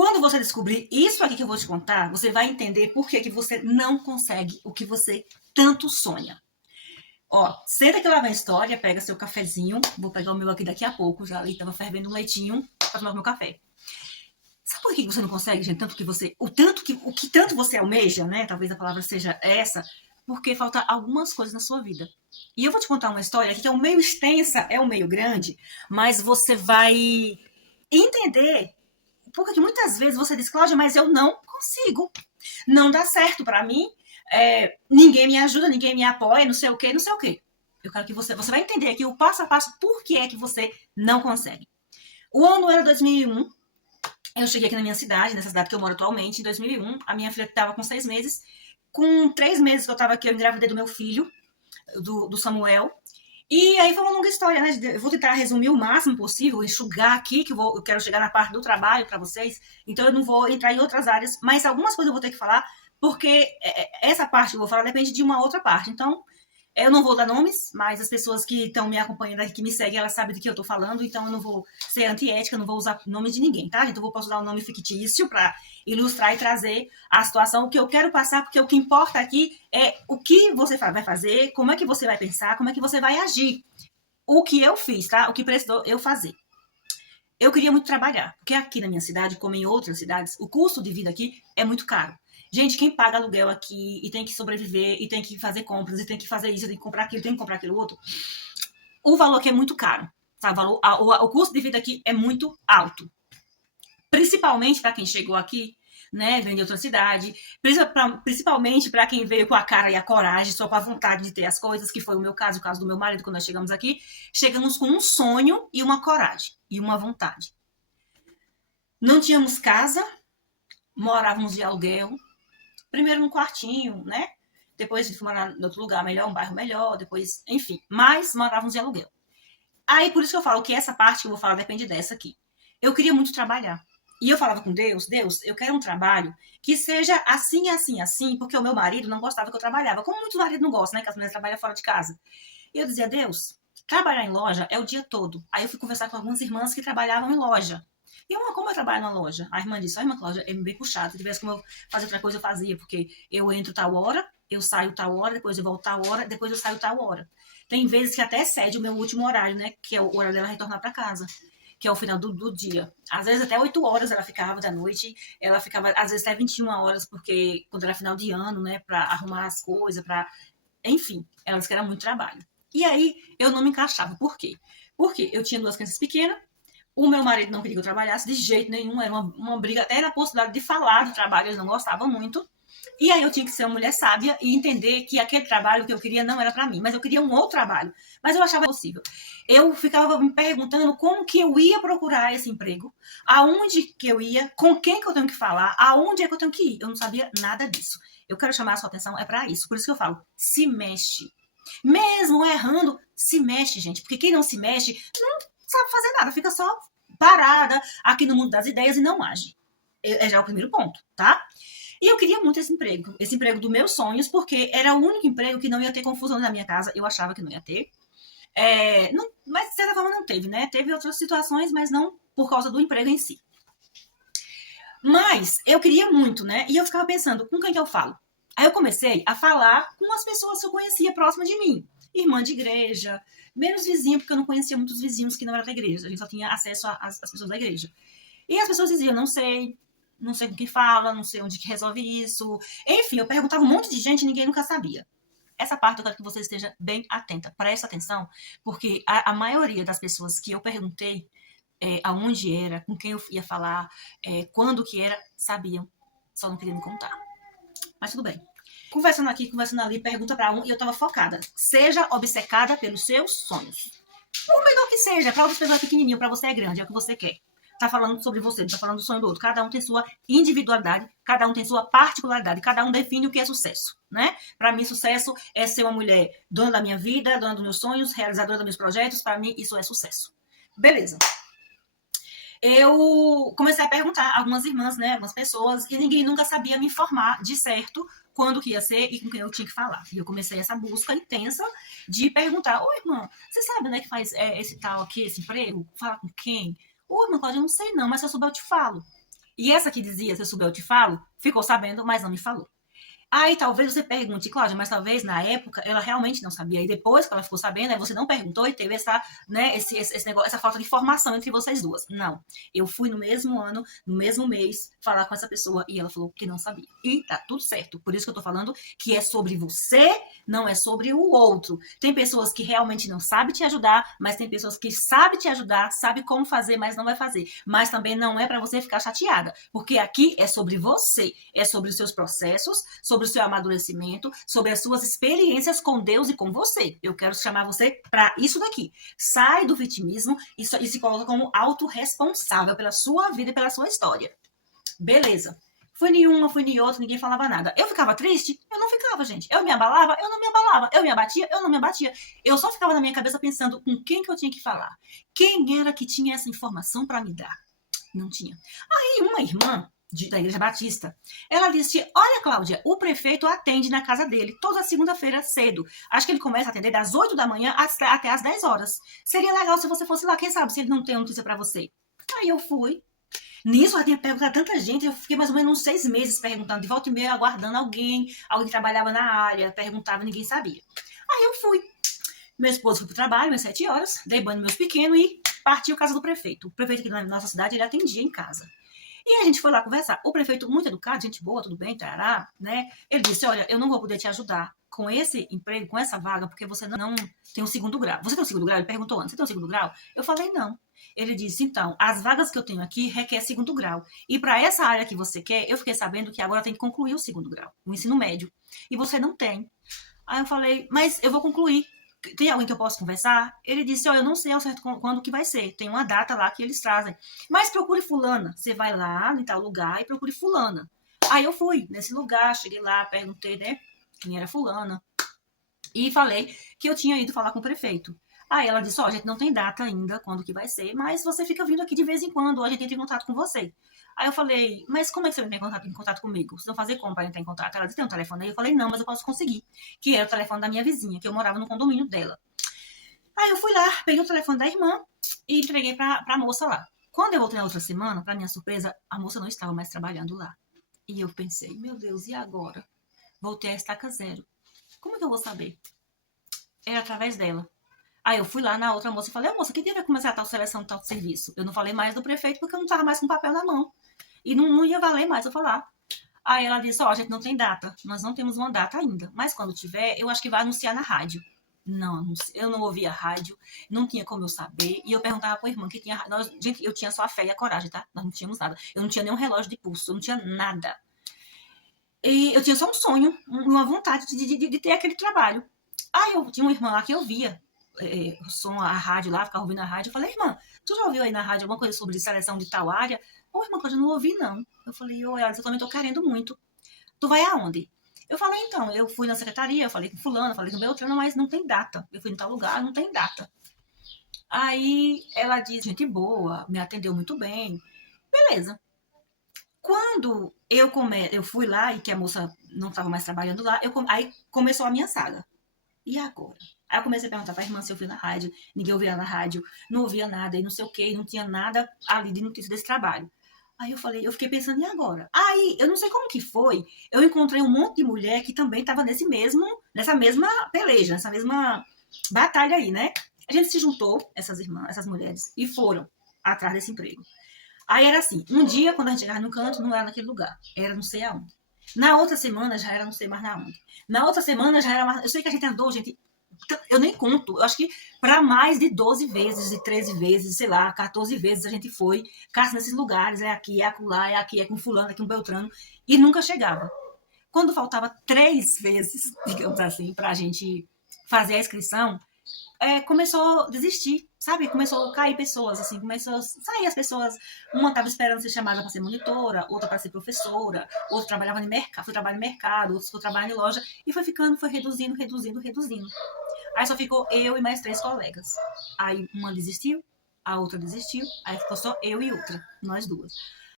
Quando você descobrir isso aqui que eu vou te contar, você vai entender por que você não consegue o que você tanto sonha. Ó, senta que lá vem a história, pega seu cafezinho. Vou pegar o meu aqui daqui a pouco, já ali tava fervendo um leitinho pra tomar o meu café. Sabe por que você não consegue, gente? O que tanto você almeja, né? Talvez a palavra seja essa, porque falta algumas coisas na sua vida. E eu vou te contar uma história aqui que é um meio extensa, é um meio grande, mas você vai entender porque muitas vezes você diz, Cláudia, mas eu não consigo. Não dá certo para mim. Ninguém me ajuda, ninguém me apoia, não sei o quê, não sei o quê. Eu quero que você vai entender aqui o passo a passo por que é que você não consegue. O ano era 2001. Eu cheguei aqui na minha cidade, nessa cidade que eu moro atualmente, em 2001. A minha filha estava com 6 meses. Com 3 meses que eu estava aqui, eu engravidei do meu filho, do Samuel. E aí foi uma longa história, né? Eu vou tentar resumir o máximo possível, enxugar aqui, que eu quero chegar na parte do trabalho para vocês, então eu não vou entrar em outras áreas, mas algumas coisas eu vou ter que falar, porque essa parte que eu vou falar depende de uma outra parte. Então, eu não vou dar nomes, mas as pessoas que estão me acompanhando aqui, que me seguem, elas sabem do que eu tô falando, então eu não vou ser antiética, não vou usar nome de ninguém, tá? Então eu posso usar um nome fictício para ilustrar e trazer a situação. O que eu quero passar, porque o que importa aqui é o que você vai fazer, como é que você vai pensar, como é que você vai agir. O que eu fiz, tá? O que precisou eu fazer. Eu queria muito trabalhar, porque aqui na minha cidade, como em outras cidades, o custo de vida aqui é muito caro. Gente, quem paga aluguel aqui e tem que sobreviver, e tem que fazer compras, e tem que fazer isso, tem que comprar aquilo, tem que comprar aquilo outro, o valor aqui é muito caro. Sabe? O custo de vida aqui é muito alto. Principalmente para quem chegou aqui, né, vem de outra cidade, principalmente para quem veio com a cara e a coragem, só com a vontade de ter as coisas, que foi o meu caso, o caso do meu marido, quando nós chegamos aqui. Chegamos com um sonho e uma coragem, e uma vontade. Não tínhamos casa, morávamos de aluguel, primeiro num quartinho, né? Depois fui morar em outro lugar melhor, um bairro melhor, depois, enfim. Mas morávamos de aluguel. Aí, por isso que eu falo que essa parte que eu vou falar depende dessa aqui. Eu queria muito trabalhar. E eu falava com Deus, Deus, eu quero um trabalho que seja assim, assim, assim, porque o meu marido não gostava que eu trabalhava. Como muitos maridos não gostam, né? Que as mulheres trabalham fora de casa. E eu dizia, Deus, trabalhar em loja é o dia todo. Aí eu fui conversar com algumas irmãs que trabalhavam em loja. E eu, como eu trabalho na loja? A irmã disse, irmã Cláudia, é bem puxado. Se tivesse como eu fazer outra coisa, eu fazia, porque eu entro tal hora, eu saio tal hora, depois eu volto tal hora, depois eu saio tal hora. Tem vezes que até excede o meu último horário, né? Que é o horário dela retornar para casa, que é o final do dia. Às vezes até 8 horas ela ficava da noite, ela ficava às vezes até 21 horas, porque quando era final de ano, né? Para arrumar as coisas, para. Enfim, ela disse que era muito trabalho. E aí eu não me encaixava. Por quê? Porque eu tinha 2 crianças pequenas, o meu marido não queria que eu trabalhasse de jeito nenhum, era uma briga, até na possibilidade de falar do trabalho, eles não gostavam muito. E aí eu tinha que ser uma mulher sábia e entender que aquele trabalho que eu queria não era para mim, mas eu queria um outro trabalho. Mas eu achava possível. Eu ficava me perguntando como que eu ia procurar esse emprego, aonde que eu ia, com quem que eu tenho que falar, aonde é que eu tenho que ir. Eu não sabia nada disso. Eu quero chamar a sua atenção, é para isso. Por isso que eu falo, se mexe. Mesmo errando, se mexe, gente. Porque quem não se mexe não sabe fazer nada, fica só parada aqui no mundo das ideias e não age. É já o primeiro ponto, tá? E eu queria muito esse emprego dos meus sonhos, porque era o único emprego que não ia ter confusão na minha casa. Eu achava que não ia ter. Mas, de certa forma, não teve, né? Teve outras situações, mas não por causa do emprego em si. Mas eu queria muito, né? E eu ficava pensando, com quem que eu falo? Aí eu comecei a falar com as pessoas que eu conhecia próximas de mim. Irmã de igreja, menos vizinho, porque eu não conhecia muitos vizinhos que não eram da igreja. A gente só tinha acesso às pessoas da igreja. E as pessoas diziam, não sei com quem fala, não sei onde que resolve isso. Enfim, eu perguntava um monte de gente e ninguém nunca sabia. Essa parte eu quero que você esteja bem atenta. Presta atenção, porque a maioria das pessoas que eu perguntei aonde era, com quem eu ia falar, quando que era, sabiam. Só não queriam me contar. Mas tudo bem. Conversando aqui, conversando ali, pergunta para um, e eu tava focada. Seja obcecada pelos seus sonhos. Por menor que seja, para outras pessoas é pequenininho, para você é grande, é o que você quer. Tá falando sobre você, não tá falando do sonho do outro. Cada um tem sua individualidade, cada um tem sua particularidade, cada um define o que é sucesso, né? Para mim, sucesso é ser uma mulher dona da minha vida, dona dos meus sonhos, realizadora dos meus projetos. Para mim, isso é sucesso. Beleza. Eu comecei a perguntar a algumas irmãs, né, algumas pessoas, e ninguém nunca sabia me informar de certo quando que ia ser e com quem eu tinha que falar. E eu comecei essa busca intensa de perguntar, ô irmã, você sabe, né, que faz esse tal aqui, esse emprego? Fala com quem? Ô irmã Cláudia, eu não sei não, mas se eu souber eu te falo. E essa que dizia, se eu souber eu te falo, ficou sabendo, mas não me falou. Aí talvez você pergunte, Cláudia, mas talvez na época ela realmente não sabia. E depois que ela ficou sabendo, aí você não perguntou e teve essa, né, esse negócio, essa falta de informação entre vocês duas. Não. Eu fui no mesmo ano, no mesmo mês, falar com essa pessoa e ela falou que não sabia. E tá tudo certo. Por isso que eu tô falando que é sobre você, não é sobre o outro. Tem pessoas que realmente não sabem te ajudar, mas tem pessoas que sabem te ajudar, sabem como fazer, mas não vai fazer. Mas também não é para você ficar chateada, porque aqui é sobre você, é sobre os seus processos, sobre o seu amadurecimento, sobre as suas experiências com Deus e com você. Eu quero chamar você para isso daqui. Sai do vitimismo e se coloca como autorresponsável pela sua vida e pela sua história. Beleza. Fui em uma, fui em outra, ninguém falava nada. Eu ficava triste? Eu não ficava, gente. Eu me abalava? Eu não me abalava. Eu me abatia? Eu não me abatia. Eu só ficava na minha cabeça pensando com quem que eu tinha que falar. Quem era que tinha essa informação para me dar? Não tinha. Aí uma irmã da Igreja Batista, ela disse, olha, Cláudia, o prefeito atende na casa dele toda segunda-feira cedo. Acho que ele começa a atender das 8 da manhã até as 10 horas. Seria legal se você fosse lá, quem sabe, se ele não tem notícia para você. Aí eu fui. Nisso, eu tinha perguntado a tanta gente, eu fiquei mais ou menos uns 6 meses perguntando, de volta e meia, aguardando alguém que trabalhava na área, perguntava, ninguém sabia. Aí eu fui. Meu esposo foi pro trabalho, às 7 horas, dei banho nos meus pequenos e partiu casa do prefeito. O prefeito aqui na nossa cidade, ele atendia em casa. E a gente foi lá conversar. O prefeito, muito educado, gente boa, tudo bem, tarará, né? Ele disse, olha, eu não vou poder te ajudar com esse emprego, com essa vaga, porque você não tem um segundo grau. Você tem um segundo grau? Ele perguntou antes, você tem um segundo grau? Eu falei, não. Ele disse, então, as vagas que eu tenho aqui requer segundo grau. E para essa área que você quer, eu fiquei sabendo que agora tem que concluir o segundo grau, o ensino médio. E você não tem. Aí eu falei, mas eu vou concluir. Tem alguém que eu possa conversar? Ele disse, eu não sei ao certo quando que vai ser. Tem uma data lá que eles trazem. Mas procure fulana. Você vai lá em tal lugar e procure fulana. Aí eu fui nesse lugar, cheguei lá, perguntei, né, quem era fulana. E falei que eu tinha ido falar com o prefeito. Aí ela disse, a gente não tem data ainda, quando que vai ser, mas você fica vindo aqui de vez em quando, a gente entra em contato com você. Aí eu falei, mas como é que você vai entrar em contato comigo? Vocês vão fazer como para entrar em contato? Ela disse, tem um telefone aí? Eu falei, não, mas eu posso conseguir. Que era o telefone da minha vizinha, que eu morava no condomínio dela. Aí eu fui lá, peguei o telefone da irmã e entreguei pra moça lá. Quando eu voltei na outra semana, pra minha surpresa, a moça não estava mais trabalhando lá. E eu pensei, meu Deus, e agora? Voltei a estaca zero. Como é que eu vou saber? Era através dela. Aí eu fui lá na outra moça e falei, moça, que dia vai começar a tal seleção, tal serviço? Eu não falei mais do prefeito porque eu não estava mais com papel na mão. E não ia valer mais eu falar. Aí ela disse, a gente não tem data. Nós não temos uma data ainda. Mas quando tiver, eu acho que vai anunciar na rádio. Não, eu não ouvia rádio, não tinha como eu saber. E eu perguntava pra irmã que tinha. Gente, eu tinha só a fé e a coragem, tá? Nós não tínhamos nada. Eu não tinha nenhum relógio de pulso, eu não tinha nada. E eu tinha só um sonho, uma vontade de ter aquele trabalho. Aí eu tinha uma irmã lá que eu via o som, a rádio lá, ficava ouvindo a rádio. Eu falei, irmã, tu já ouviu aí na rádio alguma coisa sobre seleção de tal área? Ô, irmã, eu não ouvi, não. Eu falei, eu também tô querendo muito. Tu vai aonde? Eu falei, então, eu fui na secretaria, eu falei com fulano, falei com Beltrano, mas não tem data. Eu fui em tal lugar, não tem data. Aí ela disse, gente boa, me atendeu muito bem. Beleza. Quando eu fui lá e que a moça não estava mais trabalhando lá, aí começou a minha saga. E agora? Aí eu comecei a perguntar pra irmã se eu fui na rádio, ninguém ouvia na rádio, não ouvia nada, e não sei o que, não tinha nada ali de notícia desse trabalho. Aí eu fiquei pensando, e agora? Aí, eu não sei como que foi, eu encontrei um monte de mulher que também estava nessa mesma peleja, nessa mesma batalha aí, né? A gente se juntou, essas mulheres, e foram atrás desse emprego. Aí era assim, um dia, quando a gente chegava no canto, não era naquele lugar, era não sei aonde. Na outra semana, já era não sei mais na onde. Na outra semana, já era mais... Eu sei que a gente andou, gente... Eu nem conto. Eu acho que para mais de 12 vezes, de 13 vezes, sei lá, 14 vezes a gente foi, caça nesses lugares, é aqui, é acolá, é aqui, é com fulano, é com Beltrano, e nunca chegava. Quando faltava 3 vezes, digamos assim, para a gente fazer a inscrição, começou a desistir, sabe? Começou a cair pessoas, assim, começou a sair as pessoas. Uma estava esperando ser chamada para ser monitora, outra para ser professora, outra trabalhava no mercado, foi trabalhar no mercado, outra foi trabalhar em loja, e foi ficando, foi reduzindo. Aí só ficou eu e mais 3 colegas. Aí uma desistiu, a outra desistiu, aí ficou só eu e outra, nós duas.